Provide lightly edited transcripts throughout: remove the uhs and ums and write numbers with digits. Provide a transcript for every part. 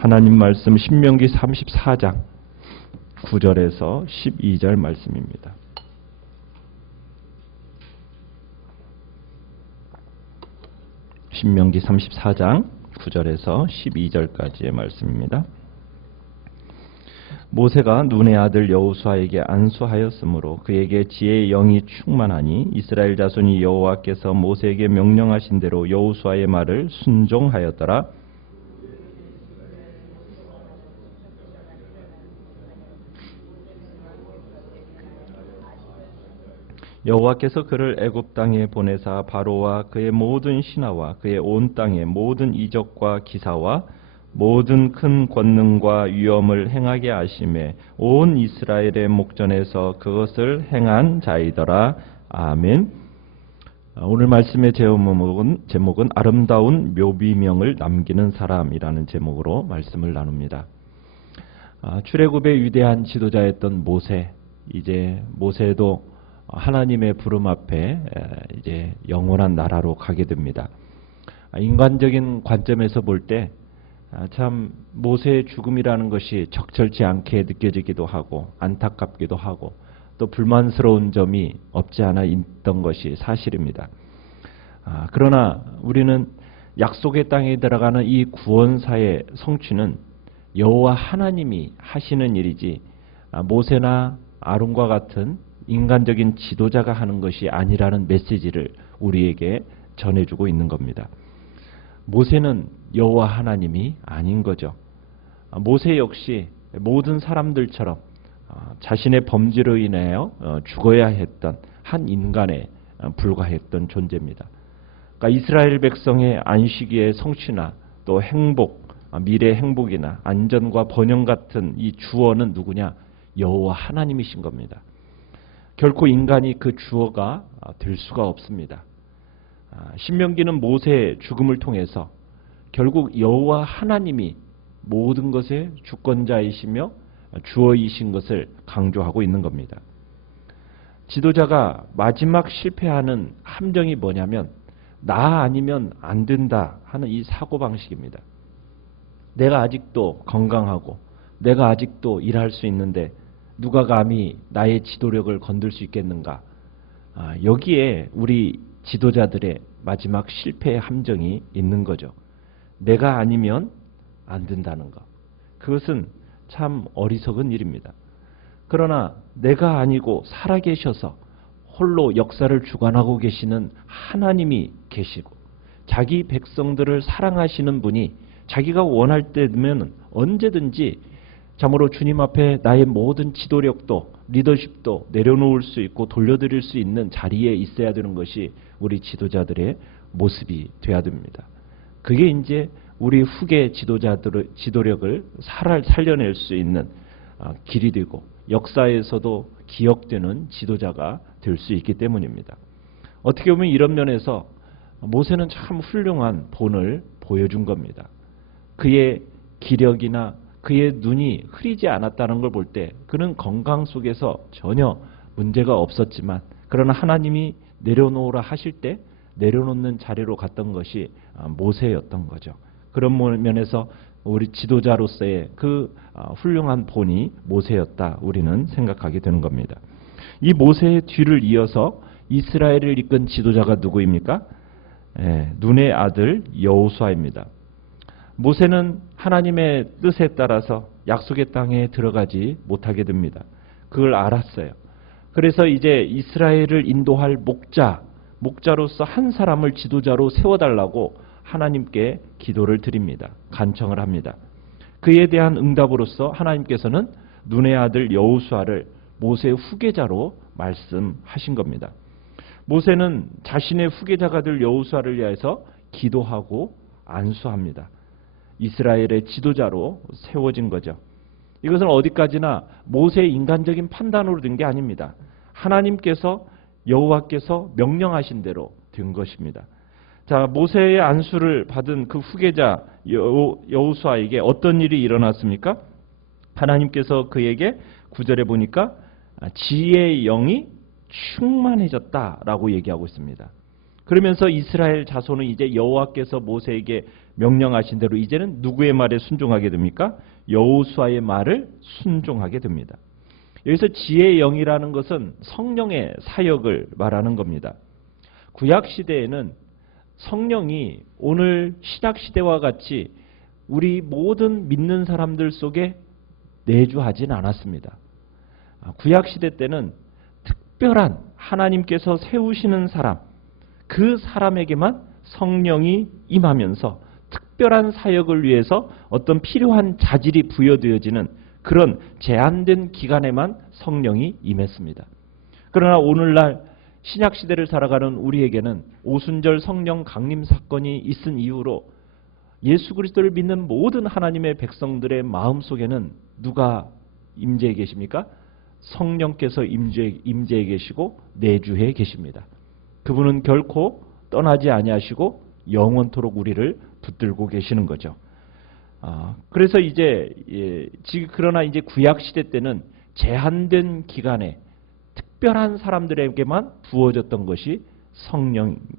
하나님 말씀 신명기 34장 9절에서 12절 말씀입니다. 신명기 34장 9절에서 12절까지의 말씀입니다. 모세가 눈의 아들 여호수아에게 안수하였으므로 그에게 지혜의 영이 충만하니 이스라엘 자손이 여호와께서 모세에게 명령하신 대로 여호수아의 말을 순종하였더라. 여호와께서 그를 애굽 땅에 보내사 바로와 그의 모든 신하와 그의 온 땅의 모든 이적과 기사와 모든 큰 권능과 위엄을 행하게 하심에 온 이스라엘의 목전에서 그것을 행한 자이더라. 아멘. 오늘 말씀의 제목은 아름다운 묘비명을 남기는 사람이라는 제목으로 말씀을 나눕니다. 출애굽의 위대한 지도자였던 모세, 이제 모세도 하나님의 부름 앞에 이제 영원한 나라로 가게 됩니다. 인간적인 관점에서 볼 때 참 모세의 죽음이라는 것이 적절치 않게 느껴지기도 하고 안타깝기도 하고 또 불만스러운 점이 없지 않아 있던 것이 사실입니다. 그러나 우리는 약속의 땅에 들어가는 이 구원사의 성취는 여호와 하나님이 하시는 일이지 모세나 아론과 같은 인간적인 지도자가 하는 것이 아니라는 메시지를 우리에게 전해주고 있는 겁니다. 모세는 여호와 하나님이 아닌 거죠. 모세 역시 모든 사람들처럼 자신의 범죄로 인하여 죽어야 했던 한 인간에 불과했던 존재입니다. 그러니까 이스라엘 백성의 안식일의 성취나 또 행복, 미래 행복이나 안전과 번영 같은 이 주어는 누구냐? 여호와 하나님이신 겁니다. 결코 인간이 그 주어가 될 수가 없습니다. 신명기는 모세의 죽음을 통해서 결국 여호와 하나님이 모든 것의 주권자이시며 주어이신 것을 강조하고 있는 겁니다. 지도자가 마지막 실패하는 함정이 뭐냐면 나 아니면 안 된다 하는 이 사고방식입니다. 내가 아직도 건강하고 내가 아직도 일할 수 있는데 누가 감히 나의 지도력을 건들 수 있겠는가? 여기에 우리 지도자들의 마지막 실패의 함정이 있는 거죠. 내가 아니면 안 된다는 것. 그것은 참 어리석은 일입니다. 그러나 내가 아니고 살아계셔서 홀로 역사를 주관하고 계시는 하나님이 계시고 자기 백성들을 사랑하시는 분이 자기가 원할 때면 언제든지 참으로 주님 앞에 나의 모든 지도력도 리더십도 내려놓을 수 있고 돌려드릴 수 있는 자리에 있어야 되는 것이 우리 지도자들의 모습이 돼야 됩니다. 그게 이제 우리 후계 지도자들의 지도력을 살려낼 수 있는 길이 되고 역사에서도 기억되는 지도자가 될 수 있기 때문입니다. 어떻게 보면 이런 면에서 모세는 참 훌륭한 본을 보여준 겁니다. 그의 기력이나 그의 눈이 흐리지 않았다는 걸 볼 때 그는 건강 속에서 전혀 문제가 없었지만 그러나 하나님이 내려놓으라 하실 때 내려놓는 자리로 갔던 것이 모세였던 거죠. 그런 면에서 우리 지도자로서의 그 훌륭한 본이 모세였다 우리는 생각하게 되는 겁니다. 이 모세의 뒤를 이어서 이스라엘을 이끈 지도자가 누구입니까? 눈의 아들 여호수아입니다. 모세는 하나님의 뜻에 따라서 약속의 땅에 들어가지 못하게 됩니다. 그걸 알았어요. 그래서 이제 이스라엘을 인도할 목자로서 한 사람을 지도자로 세워달라고 하나님께 기도를 드립니다. 간청을 합니다. 그에 대한 응답으로서 하나님께서는 눈의 아들 여호수아를 모세의 후계자로 말씀하신 겁니다. 모세는 자신의 후계자가 될 여호수아를 위해서 기도하고 안수합니다. 이스라엘의 지도자로 세워진 거죠. 이것은 어디까지나 모세의 인간적인 판단으로 된 게 아닙니다. 하나님께서 여호와께서 명령하신 대로 된 것입니다. 자, 모세의 안수를 받은 그 후계자 여호수아에게 어떤 일이 일어났습니까? 하나님께서 그에게 9절에 보니까 지혜의 영이 충만해졌다라고 얘기하고 있습니다. 그러면서 이스라엘 자손은 이제 여호와께서 모세에게 명령하신 대로 이제는 누구의 말에 순종하게 됩니까? 여호수아의 말을 순종하게 됩니다. 여기서 지혜의 영이라는 것은 성령의 사역을 말하는 겁니다. 구약시대에는 성령이 오늘 신약시대와 같이 우리 모든 믿는 사람들 속에 내주하진 않았습니다. 구약시대 때는 특별한 하나님께서 세우시는 사람, 그 사람에게만 성령이 임하면서 특별한 사역을 위해서 어떤 필요한 자질이 부여되어지는 그런 제한된 기간에만 성령이 임했습니다. 그러나 오늘날 신약시대를 살아가는 우리에게는 오순절 성령 강림 사건이 있은 이후로 예수 그리스도를 믿는 모든 하나님의 백성들의 마음속에는 누가 임재해 계십니까? 성령께서 임재해 계시고 내주해 계십니다. 그분은 결코 떠나지 아니하시고 영원토록 우리를 붙들고 계시는 거죠. 그래서 이제 그러나 이제 구약 시대 때는 제한된 기간에 특별한 사람들에게만 부어졌던 것이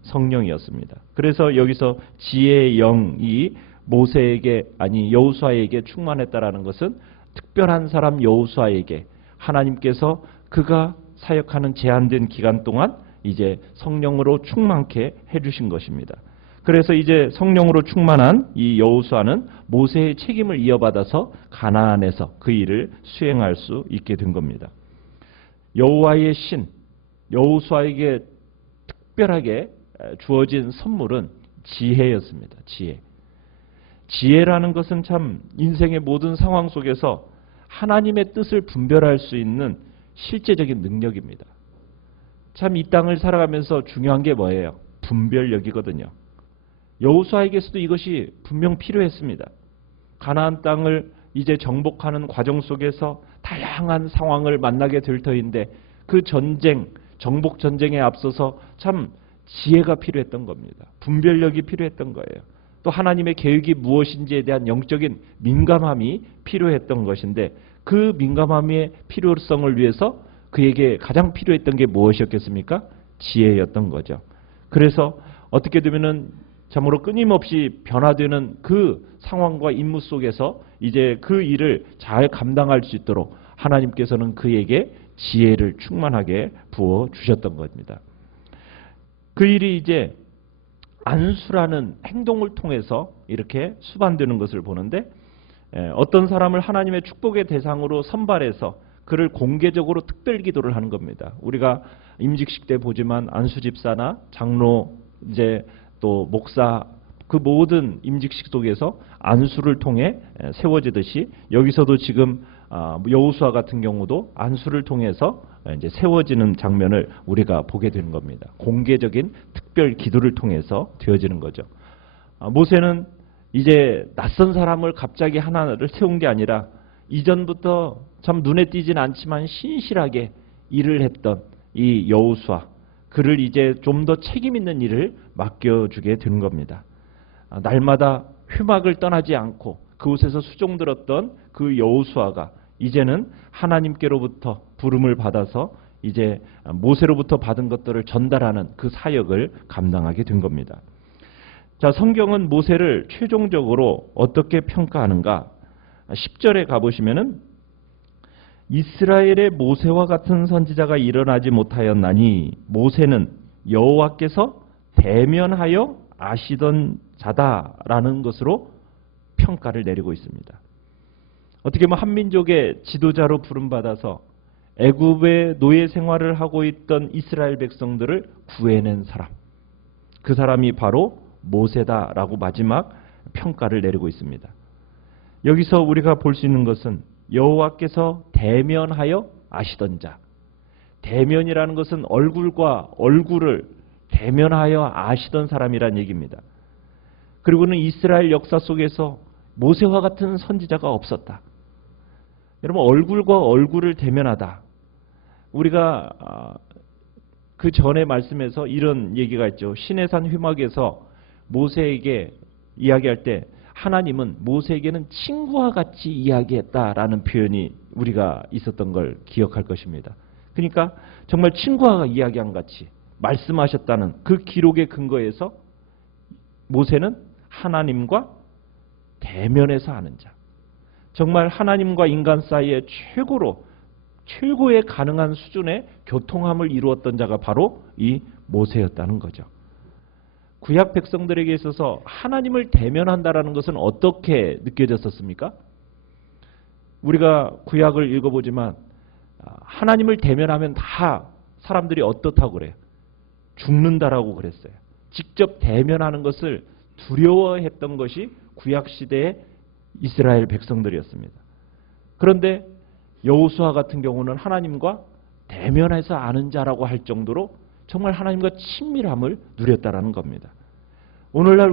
성령이었습니다. 그래서 여기서 지혜의 영이 모세에게 아니 여호수아에게 충만했다라는 것은 특별한 사람 여호수아에게 하나님께서 그가 사역하는 제한된 기간 동안 이제 성령으로 충만케 해주신 것입니다. 그래서 이제 성령으로 충만한 이 여호수아는 모세의 책임을 이어받아서 가나안에서 그 일을 수행할 수 있게 된 겁니다. 여호와의 신 여호수아에게 특별하게 주어진 선물은 지혜였습니다. 지혜라는 것은 참 인생의 모든 상황 속에서 하나님의 뜻을 분별할 수 있는 실제적인 능력입니다. 참 이 땅을 살아가면서 중요한 게 뭐예요? 분별력이거든요. 여호수아에게서도 이것이 분명 필요했습니다. 가나안 땅을 이제 정복하는 과정 속에서 다양한 상황을 만나게 될 터인데 그 전쟁, 정복 전쟁에 앞서서 참 지혜가 필요했던 겁니다. 분별력이 필요했던 거예요. 또 하나님의 계획이 무엇인지에 대한 영적인 민감함이 필요했던 것인데 그 민감함의 필요성을 위해서 그에게 가장 필요했던 게 무엇이었겠습니까? 지혜였던 거죠. 그래서 어떻게 되면은 참으로 끊임없이 변화되는 그 상황과 임무 속에서 이제 그 일을 잘 감당할 수 있도록 하나님께서는 그에게 지혜를 충만하게 부어 주셨던 겁니다. 그 일이 이제 안수라는 행동을 통해서 이렇게 수반되는 것을 보는데 어떤 사람을 하나님의 축복의 대상으로 선발해서 그를 공개적으로 특별 기도를 하는 겁니다. 우리가 임직식 때 보지만 안수집사나 장로 이제 또 목사 그 모든 임직식 속에서 안수를 통해 세워지듯이 여기서도 지금 여호수아 같은 경우도 안수를 통해서 이제 세워지는 장면을 우리가 보게 되는 겁니다. 공개적인 특별 기도를 통해서 되어지는 거죠. 모세는 이제 낯선 사람을 갑자기 하나를 세운 게 아니라 이전부터 참 눈에 띄진 않지만 신실하게 일을 했던 이 여호수아 그를 이제 좀 더 책임 있는 일을 맡겨주게 되는 겁니다. 날마다 휴막을 떠나지 않고 그곳에서 수종들었던 그 여호수아가 이제는 하나님께로부터 부름을 받아서 이제 모세로부터 받은 것들을 전달하는 그 사역을 감당하게 된 겁니다. 자, 성경은 모세를 최종적으로 어떻게 평가하는가? 10절에 가보시면은 이스라엘의 모세와 같은 선지자가 일어나지 못하였나니 모세는 여호와께서 대면하여 아시던 자다라는 것으로 평가를 내리고 있습니다. 어떻게 보면 한민족의 지도자로 부름받아서 애굽의 노예 생활을 하고 있던 이스라엘 백성들을 구해낸 사람, 그 사람이 바로 모세다라고 마지막 평가를 내리고 있습니다. 여기서 우리가 볼 수 있는 것은 여호와께서 대면하여 아시던 자, 대면이라는 것은 얼굴과 얼굴을 대면하여 아시던 사람이란 얘기입니다. 그리고는 이스라엘 역사 속에서 모세와 같은 선지자가 없었다. 여러분, 얼굴과 얼굴을 대면하다. 우리가 그 전에 말씀에서 이런 얘기가 있죠. 시내산 회막에서 모세에게 이야기할 때 하나님은 모세에게는 친구와 같이 이야기했다라는 표현이 우리가 있었던 걸 기억할 것입니다. 그러니까 정말 친구와 이야기한 같이 말씀하셨다는 그 기록의 근거에서 모세는 하나님과 대면해서 아는 자, 정말 하나님과 인간 사이에 최고의 가능한 수준의 교통함을 이루었던 자가 바로 이 모세였다는 거죠. 구약 백성들에게 있어서 하나님을 대면한다라는 것은 어떻게 느껴졌었습니까? 우리가 구약을 읽어보지만 하나님을 대면하면 다 사람들이 어떻다고 그래요? 죽는다라고 그랬어요. 직접 대면하는 것을 두려워했던 것이 구약시대의 이스라엘 백성들이었습니다. 그런데 여호수아 같은 경우는 하나님과 대면해서 아는 자라고 할 정도로 정말 하나님과 친밀함을 누렸다라는 겁니다. 오늘날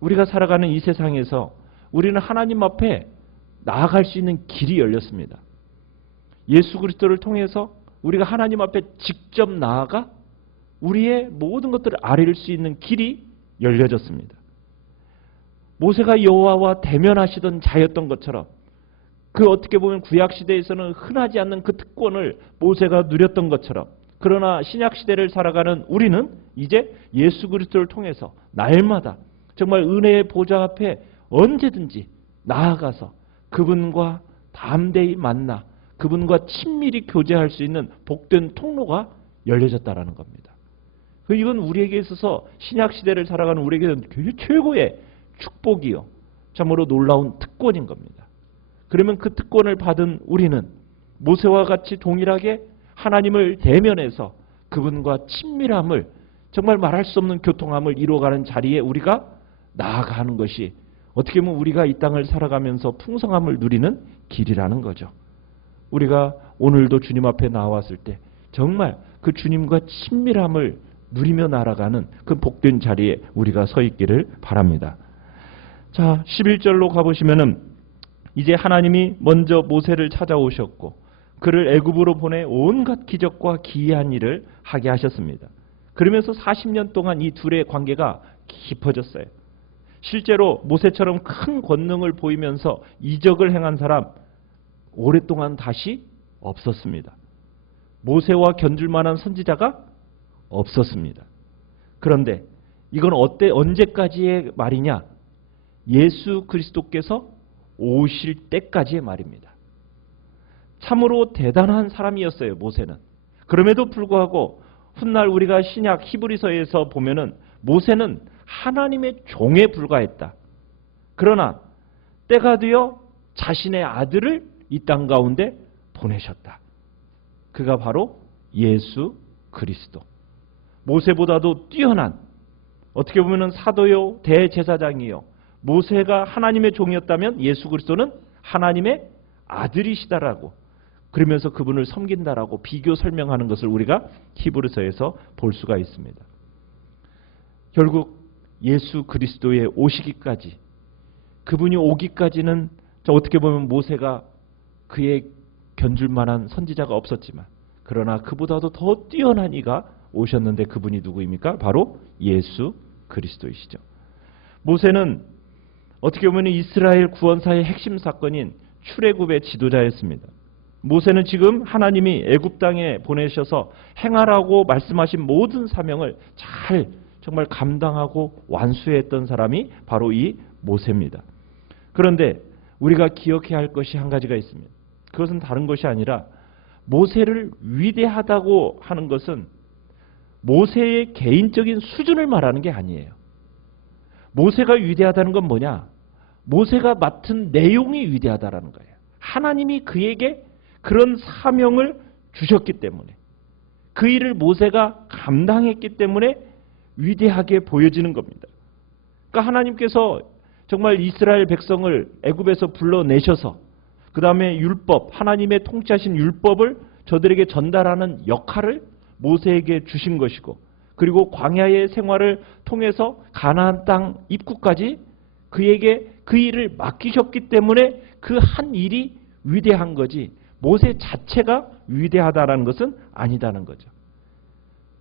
우리가 살아가는 이 세상에서 우리는 하나님 앞에 나아갈 수 있는 길이 열렸습니다. 예수 그리스도를 통해서 우리가 하나님 앞에 직접 나아가 우리의 모든 것들을 아뢰일 수 있는 길이 열려졌습니다. 모세가 여호와와 대면하시던 자였던 것처럼 그 어떻게 보면 구약시대에서는 흔하지 않는 그 특권을 모세가 누렸던 것처럼, 그러나 신약시대를 살아가는 우리는 이제 예수 그리스도를 통해서 날마다 정말 은혜의 보좌 앞에 언제든지 나아가서 그분과 담대히 만나 그분과 친밀히 교제할 수 있는 복된 통로가 열려졌다라는 겁니다. 이건 우리에게 있어서 신약시대를 살아가는 우리에게는 최고의 축복이요, 참으로 놀라운 특권인 겁니다. 그러면 그 특권을 받은 우리는 모세와 같이 동일하게 하나님을 대면해서 그분과 친밀함을, 정말 말할 수 없는 교통함을 이루어가는 자리에 우리가 나아가는 것이 어떻게 보면 우리가 이 땅을 살아가면서 풍성함을 누리는 길이라는 거죠. 우리가 오늘도 주님 앞에 나왔을 때 정말 그 주님과 친밀함을 누리며 날아가는 그 복된 자리에 우리가 서 있기를 바랍니다. 자, 11절로 가보시면은 이제 하나님이 먼저 모세를 찾아오셨고 그를 애굽으로 보내 온갖 기적과 기이한 일을 하게 하셨습니다. 그러면서 40년 동안 이 둘의 관계가 깊어졌어요. 실제로 모세처럼 큰 권능을 보이면서 이적을 행한 사람 오랫동안 다시 없었습니다. 모세와 견줄 만한 선지자가 없었습니다. 그런데 이건 언제까지의 말이냐? 예수 그리스도께서 오실 때까지의 말입니다. 참으로 대단한 사람이었어요, 모세는. 그럼에도 불구하고 훗날 우리가 신약 히브리서에서 보면은 모세는 하나님의 종에 불과했다. 그러나 때가 되어 자신의 아들을 이 땅 가운데 보내셨다. 그가 바로 예수 그리스도. 모세보다도 뛰어난, 어떻게 보면 사도요 대제사장이요, 모세가 하나님의 종이었다면 예수 그리스도는 하나님의 아들이시다라고, 그러면서 그분을 섬긴다라고 비교 설명하는 것을 우리가 히브리서에서 볼 수가 있습니다. 결국 예수 그리스도의 오시기까지, 그분이 오기까지는 어떻게 보면 모세가 그의 견줄 만한 선지자가 없었지만, 그러나 그보다도 더 뛰어난 이가 오셨는데 그분이 누구입니까? 바로 예수 그리스도이시죠. 모세는 어떻게 보면 이스라엘 구원사의 핵심 사건인 출애굽의 지도자였습니다. 모세는 지금 하나님이 애굽 땅에 보내셔서 행하라고 말씀하신 모든 사명을 잘 정말 감당하고 완수했던 사람이 바로 이 모세입니다. 그런데 우리가 기억해야 할 것이 한 가지가 있습니다. 그것은 다른 것이 아니라 모세를 위대하다고 하는 것은 모세의 개인적인 수준을 말하는 게 아니에요. 모세가 위대하다는 건 뭐냐? 모세가 맡은 내용이 위대하다라는 거예요. 하나님이 그에게 그런 사명을 주셨기 때문에, 그 일을 모세가 감당했기 때문에 위대하게 보여지는 겁니다. 그러니까 하나님께서 정말 이스라엘 백성을 애굽에서 불러내셔서 그 다음에 율법, 하나님의 통치하신 율법을 저들에게 전달하는 역할을 모세에게 주신 것이고, 그리고 광야의 생활을 통해서 가나안 땅 입구까지 그에게 그 일을 맡기셨기 때문에 그 한 일이 위대한 거지, 모세 자체가 위대하다라는 것은 아니다는 거죠.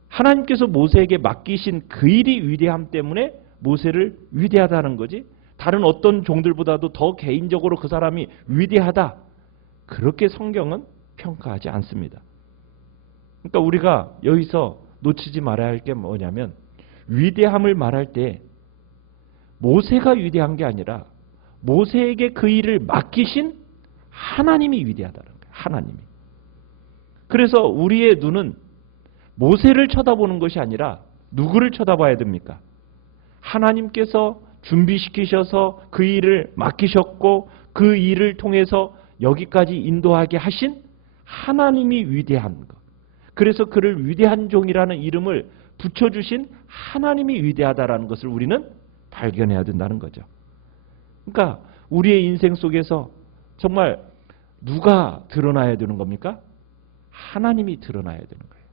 하나님께서 모세에게 맡기신 그 일이 위대함 때문에 모세를 위대하다는 거지, 다른 어떤 종들보다도 더 개인적으로 그 사람이 위대하다, 그렇게 성경은 평가하지 않습니다. 그러니까 우리가 여기서 놓치지 말아야 할 게 뭐냐면 위대함을 말할 때 모세가 위대한 게 아니라 모세에게 그 일을 맡기신 하나님이 위대하다는 거예요. 하나님이. 그래서 우리의 눈은 모세를 쳐다보는 것이 아니라 누구를 쳐다봐야 됩니까? 하나님께서 준비시키셔서 그 일을 맡기셨고 그 일을 통해서 여기까지 인도하게 하신 하나님이 위대한 것. 그래서 그를 위대한 종이라는 이름을 붙여주신 하나님이 위대하다라는 것을 우리는 발견해야 된다는 거죠. 그러니까 우리의 인생 속에서 정말 누가 드러나야 되는 겁니까? 하나님이 드러나야 되는 거예요.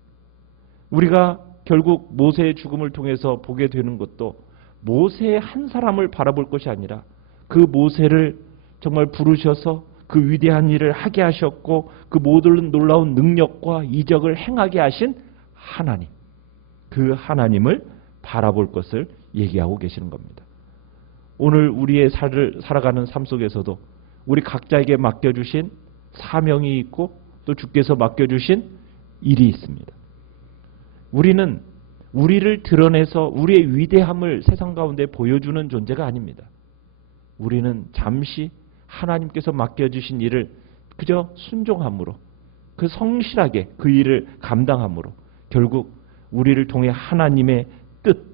우리가 결국 모세의 죽음을 통해서 보게 되는 것도 모세의 한 사람을 바라볼 것이 아니라 그 모세를 정말 부르셔서 그 위대한 일을 하게 하셨고 그 모든 놀라운 능력과 이적을 행하게 하신 하나님, 그 하나님을 바라볼 것을 얘기하고 계시는 겁니다. 오늘 우리의 살아가는 삶 속에서도 우리 각자에게 맡겨주신 사명이 있고 또 주께서 맡겨주신 일이 있습니다. 우리는 우리를 드러내서 우리의 위대함을 세상 가운데 보여주는 존재가 아닙니다. 우리는 잠시 하나님께서 맡겨주신 일을 그저 순종함으로 그 성실하게 그 일을 감당함으로 결국 우리를 통해 하나님의 뜻,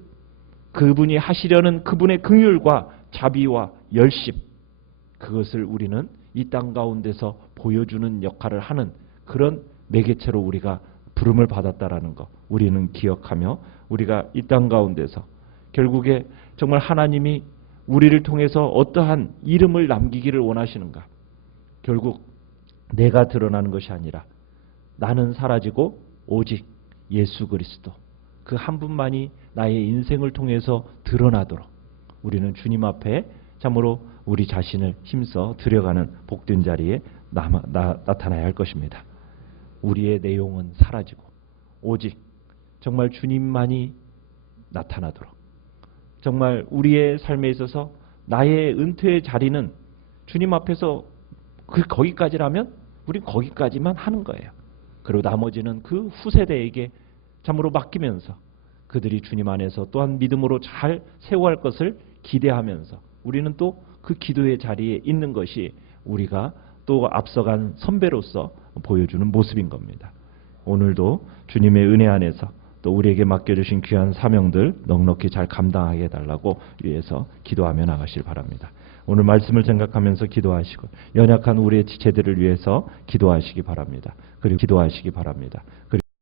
그분이 하시려는 그분의 긍휼과 자비와 열심, 그것을 우리는 이 땅 가운데서 보여주는 역할을 하는 그런 매개체로 우리가 부름을 받았다라는 것 우리는 기억하며 우리가 이 땅 가운데서 결국에 정말 하나님이 우리를 통해서 어떠한 이름을 남기기를 원하시는가? 결국 내가 드러나는 것이 아니라 나는 사라지고 오직 예수 그리스도 그 한 분만이 나의 인생을 통해서 드러나도록 우리는 주님 앞에 참으로 우리 자신을 힘써 들여가는 복된 자리에 나타나야 할 것입니다. 우리의 내용은 사라지고 오직 정말 주님만이 나타나도록 정말 우리의 삶에 있어서 나의 은퇴의 자리는 주님 앞에서 거기까지라면 우린 거기까지만 하는 거예요. 그리고 나머지는 그 후세대에게 참으로 맡기면서 그들이 주님 안에서 또한 믿음으로 잘 세워갈 것을 기대하면서 우리는 또 그 기도의 자리에 있는 것이 우리가 또 앞서간 선배로서 보여주는 모습인 겁니다. 오늘도 주님의 은혜 안에서 또 우리에게 맡겨주신 귀한 사명들 넉넉히 잘 감당하게 해달라고 위해서 기도하며 나가시길 바랍니다. 오늘 말씀을 생각하면서 기도하시고 연약한 우리의 지체들을 위해서 기도하시기 바랍니다. 그리고 기도하시기 바랍니다. 그리고